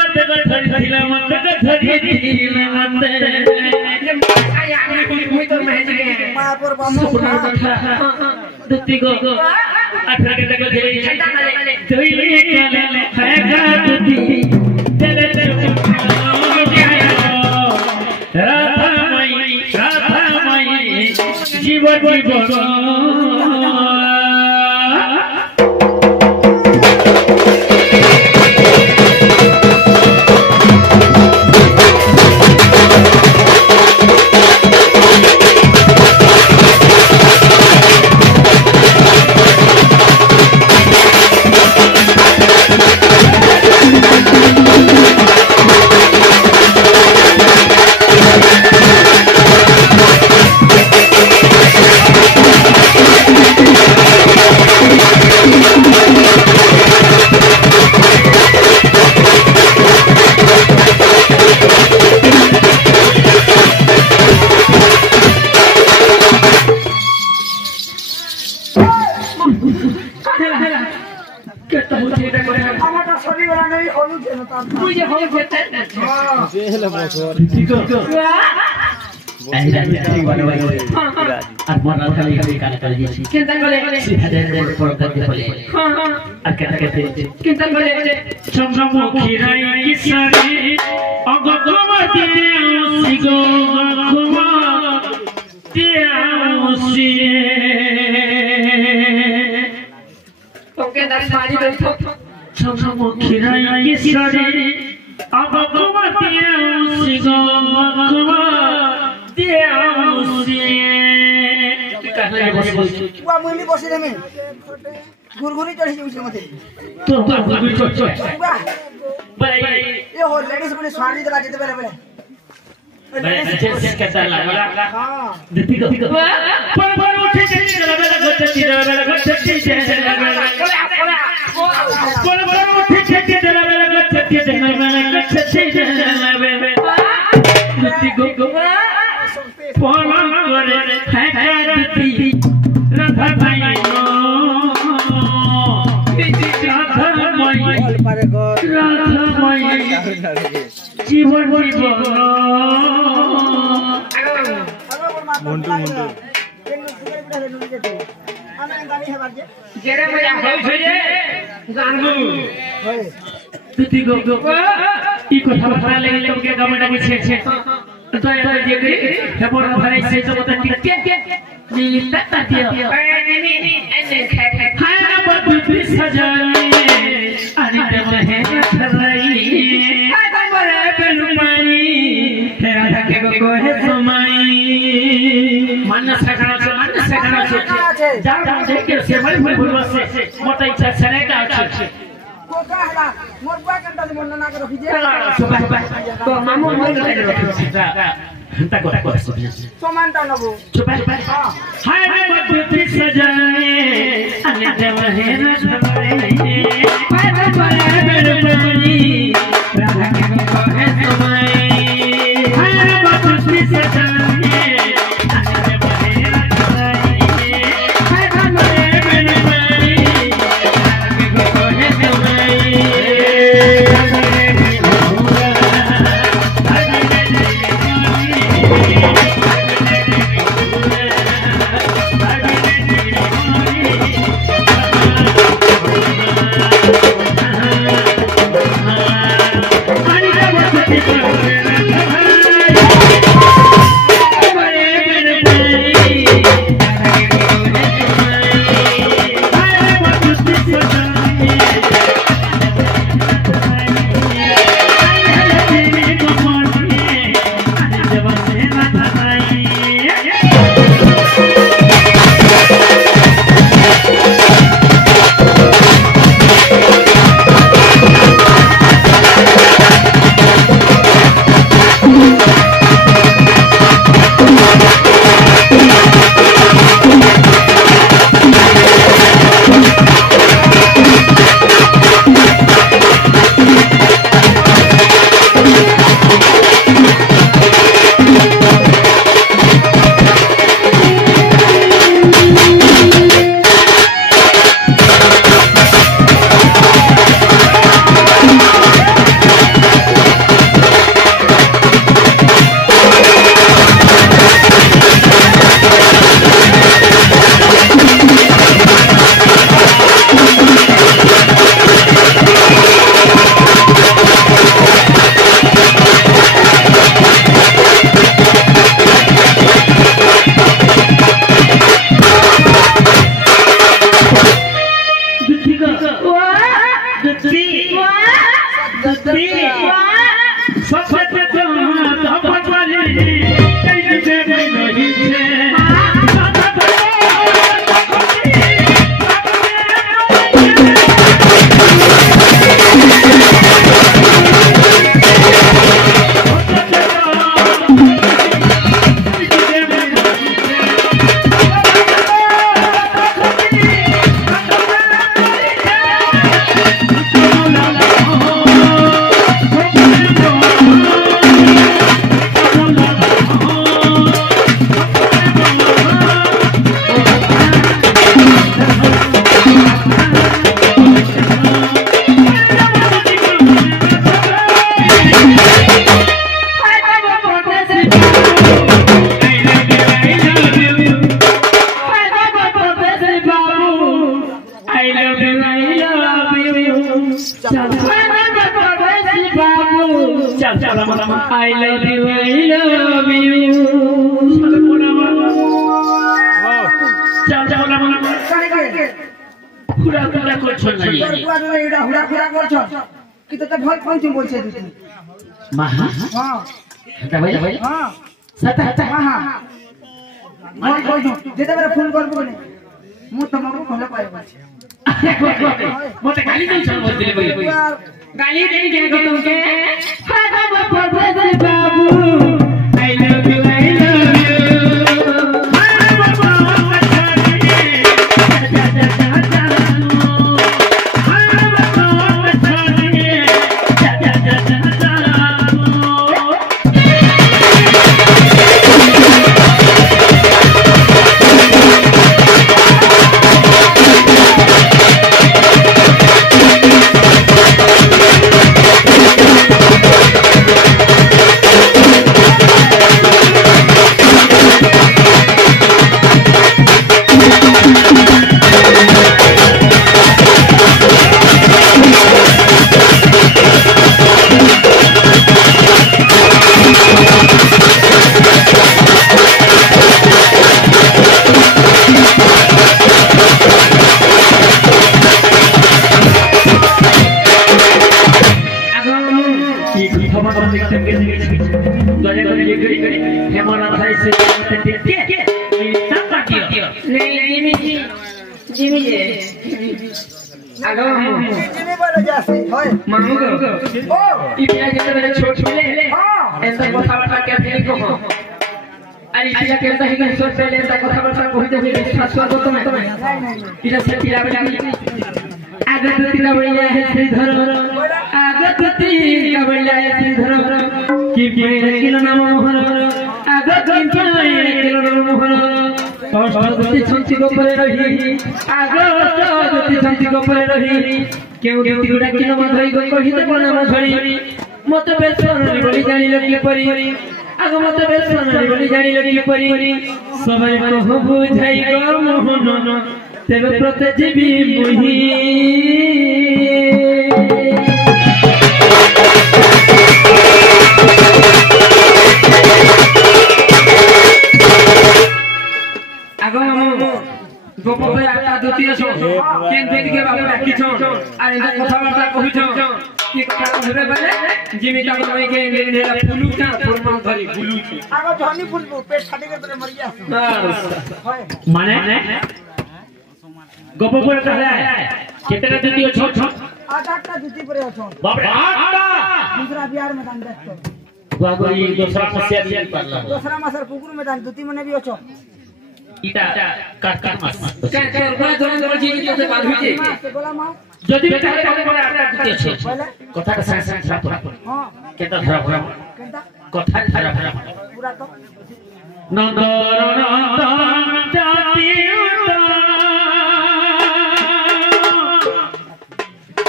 मत धरी आया आने कोई तो मैं जगह मां पर बामो दुत्ती को 18 के तक धरी धरी काले है का दुत्ती तेरे राधा मई जीवन गुरगुरी चढ़ी जाऊँ मते तो गुरगुरी चढ़ भाई ये हो लेडीज पुलिस स्वारी दला जेते बेले लेडीज कैसा लगा हां देखी को पर उठे दला बेला गच्छती दला बेला पर उठे दला बेला गच्छती दला बेला देखी को पवन करे है दुती राधा भाई जीवन मुंडू मुंडू जेरे मजा होय छे जानबू तुती गो ई কথা ভাড়া লাগি তোকে গমটা গিছে তো এটা যে করি হেপর ভাড়াই সেই তো মত টিকে নি তত্তা দিও নি এনে খানা বদুতি সজানি আনি তে মহে খরাই আই বলে বেলুমানি তেরা থাকে গো হে समाई मन सखाना छे जाओ देखे से बड़ी भूलवा से मोटा इच्छा छने का छे को कहला मोर बा कंटा मन ना कर रखी दे तो मामू मन कर रखी ताको समानता नबो चुप हाय रे बदुती सजाए अने देव है न छबरे हाय बड़े बेलुमानी राधा के को है समाई हाय रे बदुती सजाए तुती सबसे तो वाली कैसे नहीं से I love you, হুড়া করছো না হুড়া করছো কি তো ভয় পাইছি বলছে তুই মা হ্যাঁ এটা ভাই হ্যাঁ সাতা সাতা হ্যাঁ ভয় কইছো যেতে পারে ফোন করব না মু তোমাকে ভালো পাই বলছি মতে গালি দেই চল বল দিলে ভাই গালি দেই কে তোকে হাদা বাবা বাবু I love you दूसरा मासर कुकुर मैदान दुती मने भी अछो इटा काट मास का कोरा धरन जी जते बात होई जे बोला मा जदी बेटा करे आटा दुती छे कथा का संग संग छाप हां केता धरा केता कथा धरा पूरा तो नंदर नंदन जाति उता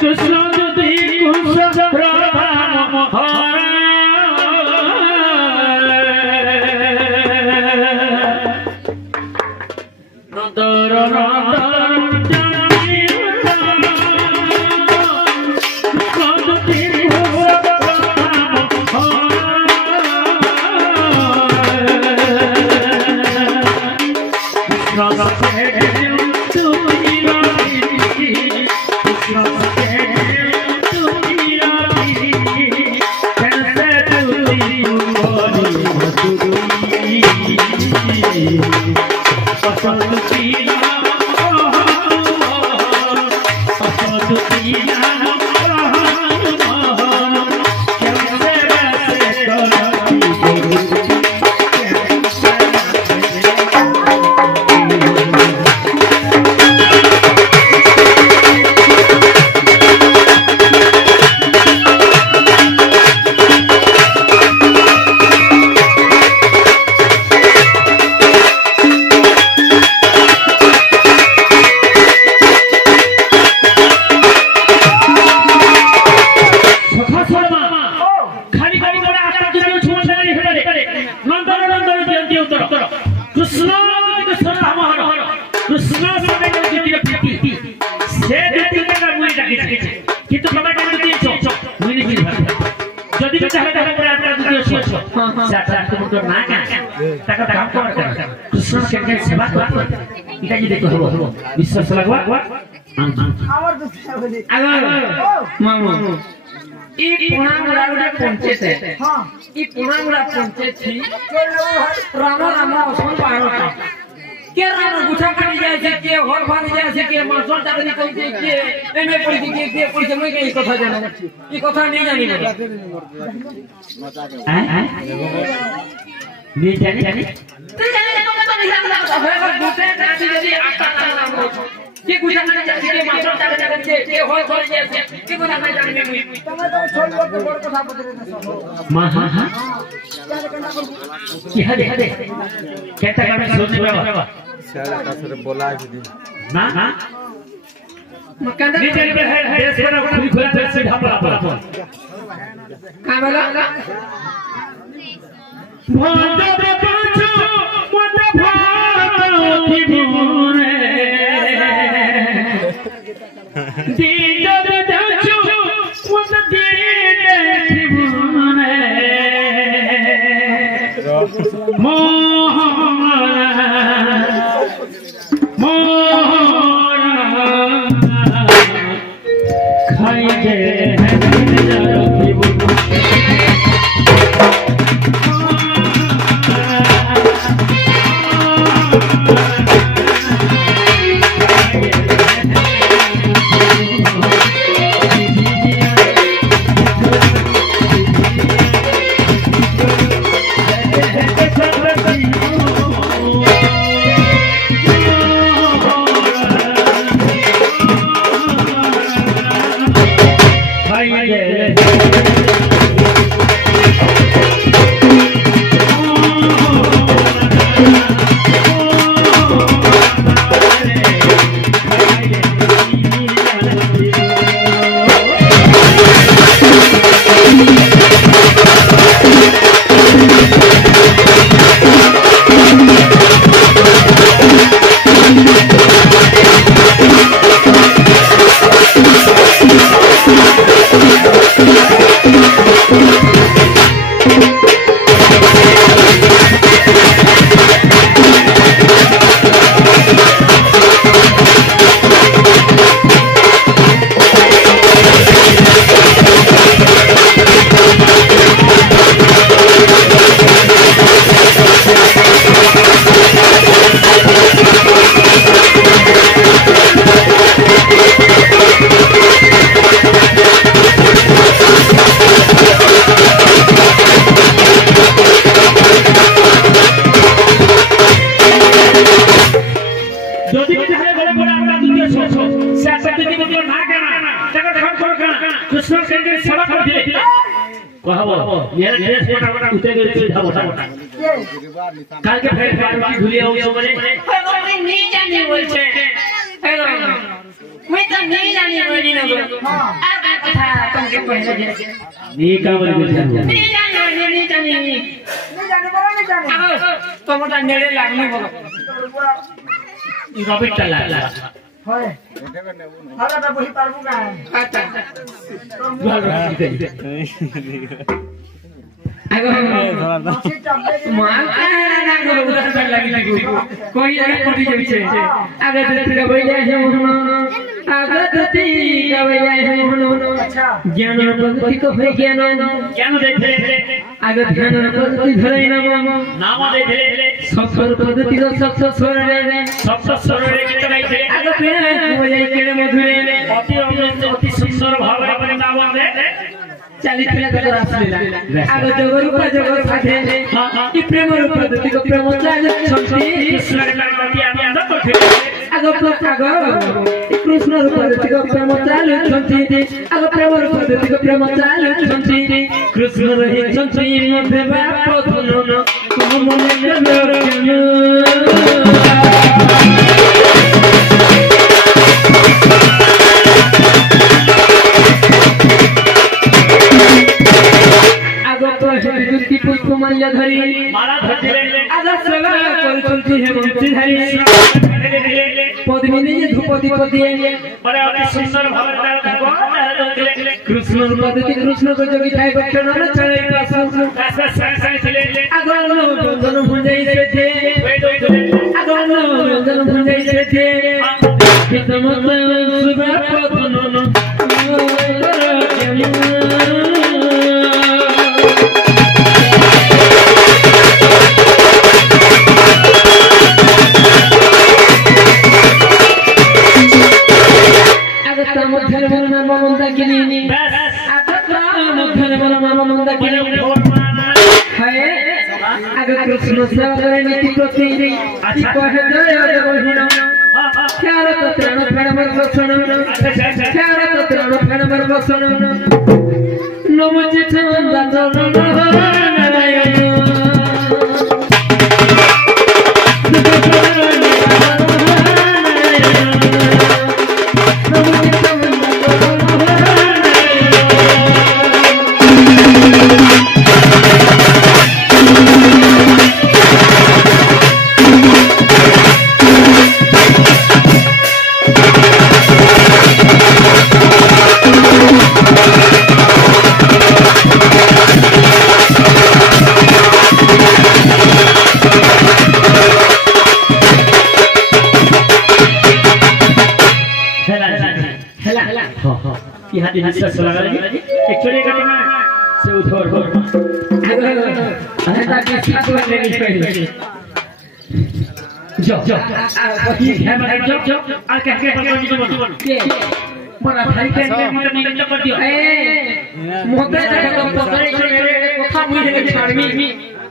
कृष्ण जदी कुश प्रभा मोहर साक्षात तो ना का ताका काम कर कृष्ण के सेवा कर इटा जी देखो हो विश्वास लगवा आवर दूसरा बोली मामू ई पुणामुरा पंचायत है हां ई पुणामुरा पंचायत थी के लोग राम राम ओसन पारो का के राम गुछा पड़ी जाय छै के होर भाग जाय छै के मास्टर चाकरी कोइ छै के एमे पड़ी के पड़ी छै मैं के ई कथा जाना ई कथा नहीं जानी हैं नहीं जानी तू जाने तो नहीं जानता है गुटे नाची यदि आता नाम हो के गुछा पड़ी जाय छै के मास्टर चाकरी के होर भाग जाय छै के कथा नहीं जानी मैं તમે તો छोड़ दो बड़ कथा बतरे न सब मां हां हां क्या करना बोल की हदे कहता का सोचने बाबा सारा कसर बोला ही ना ना मकान नीचे पे है देश बना खुद खुद से ढापा का बोला भांडा दे पाछो मत भातो की मोरे दीजो दे दाचो मत दीने की मोरे काल के फेर पार्टी भूलिया हो गया बोले मैं नहीं जाने बोल छे हेलो मैं तो नहीं जाने बोली ना हां आ कथा तुमके पहले नहीं का बोल नहीं जाने बोला नहीं जाने तो मोटा नेड़े लागने बोलो ई रॉबिट चला होय हारा तो वही पारबू का अच्छा आगो मां ना करो उधर बैठ लगी कोई जगह पड़ी जे छे आगे धरती गबै जाय है मोहनो आगे धरती गबै जाय है मोहनो अच्छा ज्ञान प्रगति को है ज्ञान देखे आगे ध्यान प्रगति धरै नाम देखे सत्सर प्रगति रो सत्सर रे सत्सर रे गीत गाइ छे आगे पेड़ हो जाय केड़े मधुरे अति अमृत अति सुंदर भाव रे नाम दे चालीस पिला तो रास्ते आगो जगह रूप जगह साथे ई प्रेम रूप प्रगति को प्रेम चाल छंती कृष्ण रे प्रगति आमी अंदर करथे आगो कृष्ण रूप प्रगति को प्रेम चाल छंती आगो प्रेम रूप प्रगति को प्रेम चाल छंती कृष्ण रही छंती मध्य बाप धन तुम मन में पुष्प माल्या धरी माला धरी आजा सेवा करछंती हे मंत्री धरी पद्मिनी धूपदीप दिए बड़े अति सुंदर भाव कृष्ण पद्धति कृष्ण को जोगी थाई बच्चों ना चले पास अगल बंधन भुंजाई से थे अगल बंधन भुंजाई से थे हितमत सुबह पतनो कृष्ण सेवा करे नीति प्रति कहे जय गोहिण ख्याल तत्रण फेणमर बसन ख्याल तत्रण फेणमर बसन नमो चंदा चरण नारायण यहाँ दिन से चला गया जी एक्चुअली करेंगे से उधर हो अरे ताकि साथ में लेनी पड़ेगी जो ये है मतलब जो आ के बनो के बड़ा भाई के निकल कर दियो ए मोते का तो पकड़े जो मेरे कोठा मुझे के छाड़मी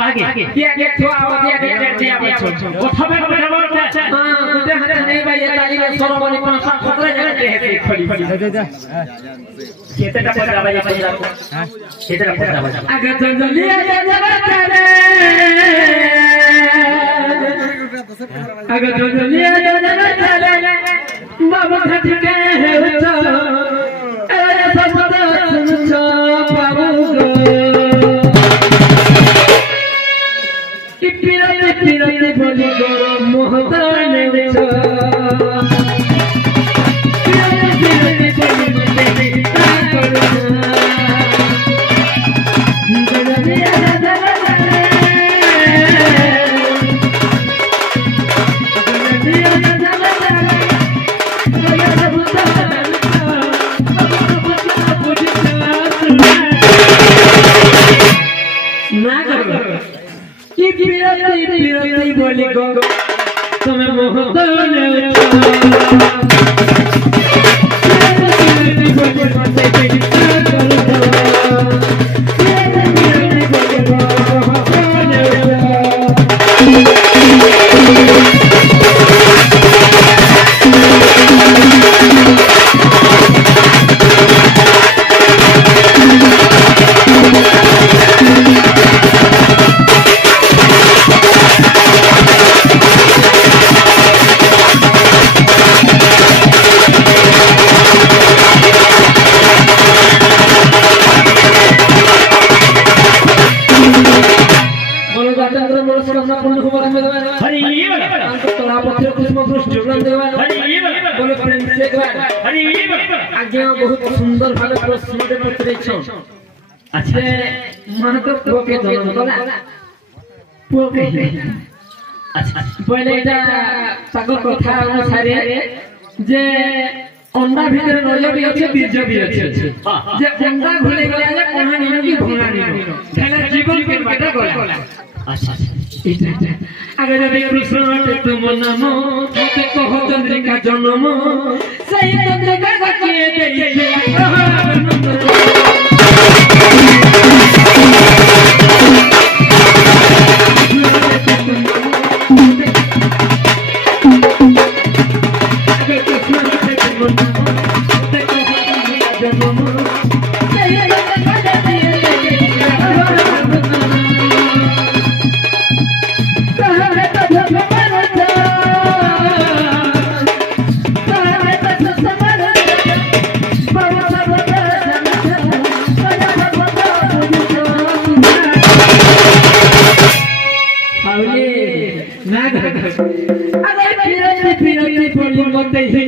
आगे ये थो आवाज ये आवाज कोठा में बैठा है हां मुझे हाथ नहीं भाई ये ताली में सोरो वाली पांच पकड़े जाते हैं खड़ी जा केतटा पकड़ा भाई पंजा को हां केतटा पकड़ा भाई आगे जंगली अगर जंगली बाबा घट के है तो अरे सब सुनो बाबू गो पिरते बोली गो मोहतान छो पिरते बोली ता करो पिरती बोली गो तुम्हें मोहतान बहुत सुंदर भावे प्रश्न पत्रिछो अच्छे महतो पुओ के जन्म कला पुओ के अच्छा पहले एटा ताको कथा अनुसारे जे अंडा भीतर नजर भी अछि बीज भी अछि जे अंडा घुले गले कहानी की भंगानी खेला जीवन के बेटा गला अच्छा एटा अगर जब कृष्ण तुम नाम ते कहो चंद्रिका जन्म सही चंद्रिका के देखे अरे फिरती बोली मत ही